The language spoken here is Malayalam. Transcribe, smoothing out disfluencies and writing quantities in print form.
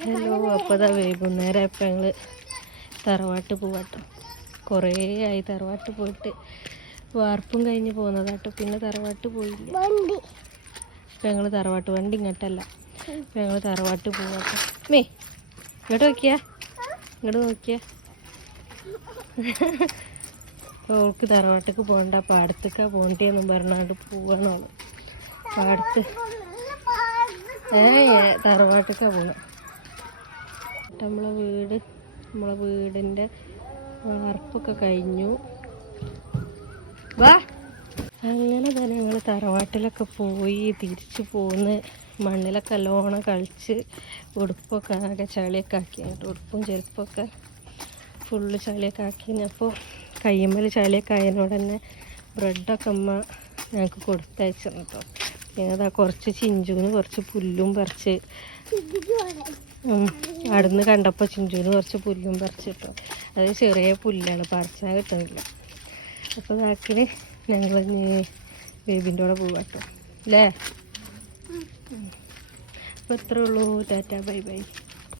ഹലോ, അപ്പോൾ വൈകുന്നേരം അപ്പം ഞങ്ങൾ തറവാട്ട് പോവാട്ടോ. കുറേ ആയി തറവാട്ട് പോയിട്ട്. വാർപ്പും കഴിഞ്ഞ് പോകുന്നതാട്ടോ. പിന്നെ തറവാട്ട് പോയില്ല. അപ്പം ഞങ്ങൾ തറവാട്ട് വണ്ടി ഇങ്ങോട്ടല്ല. അപ്പം ഞങ്ങൾ തറവാട്ട് പോവാട്ടോ. മേ ഇങ്ങോട്ട് നോക്കിയാ ഓൾക്ക് തറവാട്ടിക്ക് പോകണ്ട, പാടത്തേക്കാ പോകണ്ടെന്നും പറഞ്ഞാണ്ട് പോവാന്നോളൂ. പാടത്ത് തറവാട്ടിക്കാ പോകണം. നമ്മളെ വീടിൻ്റെ വാർപ്പൊക്കെ കഴിഞ്ഞു. വാ, അങ്ങനെ തന്നെ ഞങ്ങൾ തറവാട്ടിലൊക്കെ പോയി തിരിച്ചു പോന്ന് മണ്ണിലൊക്കെ നല്ലോണം കളിച്ച് ഉടുപ്പൊക്കെ ആകെ ചളിയൊക്കെ ആക്കി. ഉടുപ്പും ചെരുപ്പൊക്കെ ഫുള്ള് ചളിയൊക്കെ ആക്കി. അപ്പോൾ കയ്യുമ്മൽ ചളിയൊക്കെ ആയതിനോട് തന്നെ ബ്രെഡൊക്കെ അമ്മ ഞങ്ങൾക്ക് കൊടുത്തയച്ചു കേട്ടോ. ഞങ്ങൾ കുറച്ച് ചിഞ്ചുവിന് കുറച്ച് പുല്ലും പറിച്ച് അവിടുന്ന് കണ്ടപ്പോൾ ചിഞ്ചുവിന് കുറച്ച് പുല്ലും പറിച്ചിട്ടോ. അത് ചെറിയ പുല്ലാണ്, പറിച്ചാൽ കിട്ടുന്നില്ല. അപ്പോൾ ഇതാക്കിന് ഞങ്ങൾ ബേബിൻ്റെ കൂടെ പോവാട്ടോ അല്ലേ. അപ്പോൾ ഇത്രേ ഉള്ളൂ. Tata, bye bye.